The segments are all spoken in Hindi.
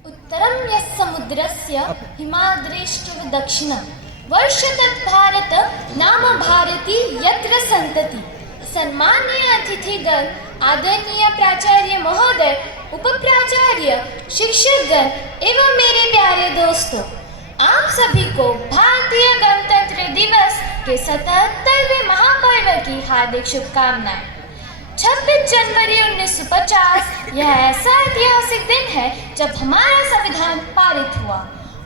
उत्तरं यस्समुद्रस्य हिमाद्रेश्च दक्षिणं वर्षतत् भारत नाम भारती यत्र संतति। सम्मानीय अतिथिगण, आदरणीय प्राचार्य महोदय, उपप्राचार्य, शिक्षकगण एवं मेरे प्यारे दोस्तों, आप सभी को भारतीय गणतंत्र दिवस के 77वें महापर्व की हार्दिक शुभकामनाएं। 26 जनवरी 1950 यह ऐसा ऐतिहासिक दिन है जब हमारा संविधान पारित हुआ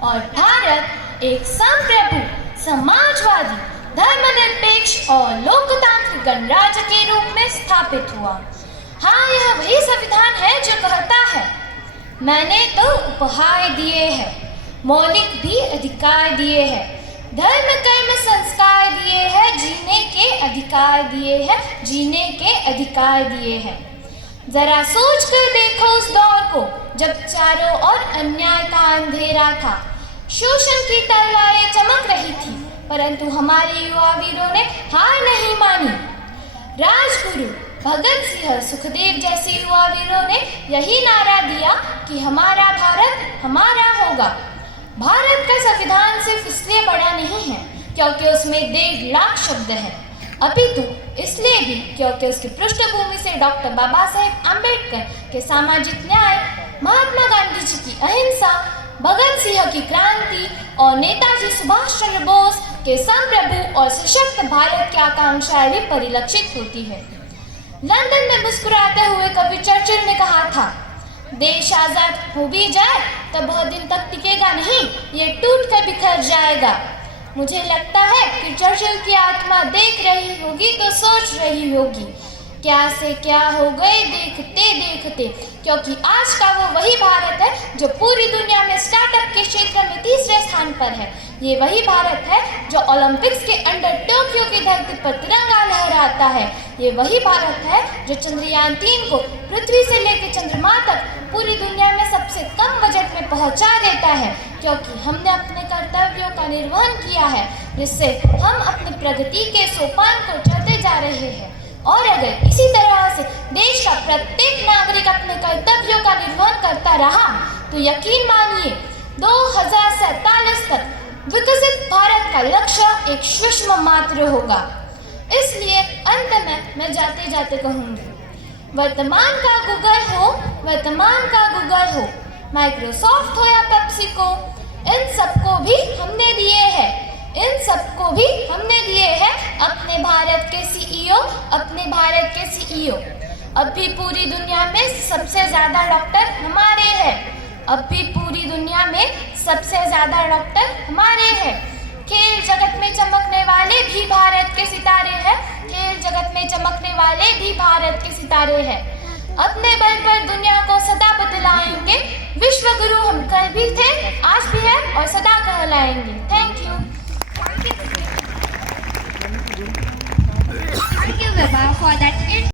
और भारत एक संप्रभु, समाजवादी, धर्मनिरपेक्ष और लोकतांत्रिक गणराज्य के रूप में स्थापित हुआ। हाँ, यह वही संविधान है जो कहता है, मैंने तो उपहार दिए हैं, मौलिक भी अधिकार दिए हैं, धर्म कर्म संस्कार दिए हैं, जीने के अधिकार दिए हैं, जीने के अधिकार दिए हैं। जरा सोच कर देखो उस दौर को जब चारों ओर अन्याय का अंधेरा था, शोषण की तलवारें चमक रही थी, परंतु हमारे युवा वीरों ने हार नहीं मानी। राजगुरु भगत सिंह, सुखदेव जैसे युवा वीरों ने यही नारा दिया कि हमारा भारत हमारा होगा। भारत का संविधान सिर्फ इसलिए बड़ा नहीं है क्योंकि उसमें 1.5 लाख शब्द हैं, अपितु इसलिए भी क्योंकि उसकी पृष्ठभूमि से डॉक्टर बाबा साहेब आम्बेडकर के सामाजिक न्याय, महात्मा गांधी जी की अहिंसा, भगत सिंह की क्रांति और नेताजी सुभाष चंद्र बोस के संप्रभु और सशक्त भारत की आकांक्षाएं भी परिलक्षित होती है। लंदन में मुस्कुराते हुए कवि चर्चिल ने कहा था, देश आजाद हो भी जाए तो बहुत दिन तक टिकेगा नहीं, ये टूट कर बिखर जाएगा। मुझे लगता है कि चर्चिल की आत्मा देख रही होगी तो सोच रही होगी, क्या से क्या हो गए देखते देखते, क्योंकि आज का वो वही भारत है जो पूरी दुनिया में स्टार्टअप के क्षेत्र में 3रे स्थान पर है। ये वही भारत है जो ओलंपिक्स के अंडर टोक्यो की धरती पर तिरंगा लहराता है। ये वही भारत है जो चंद्रयान 3 को पृथ्वी से लेकर चंद्रमा तक पूरी दुनिया में सबसे कम बजट में पहुंचा देता है, क्योंकि हमने अपने कर्तव्यों का निर्वहन किया है, जिससे हम अपनी प्रगति के सोपान को चढ़ते जा रहे हैं। और अगर इसी तरह से देश का प्रत्येक नागरिक अपने कर्तव्यों का निर्वहन करता रहा तो यकीन मानिए 2047 तक विकसित भारत का लक्ष्य एक सूक्ष्म मात्र होगा। इसलिए अंत में मैं जाते जाते कहूँगी, वर्तमान का गूगल हो, माइक्रोसॉफ्ट हो या पेप्सिको, इन सबको भी हमने दिए हैं, अपने भारत के सीईओ। अब भी पूरी दुनिया में सबसे ज़्यादा डॉक्टर हमारे हैं। खेल जगत में चमकने वाले भी भारत के सितारे हैं। अपने बल पर दुनिया को सदा बदलाएंगे। विश्व गुरु हम कल भी थे, आज भी है और सदा कहलाएंगे।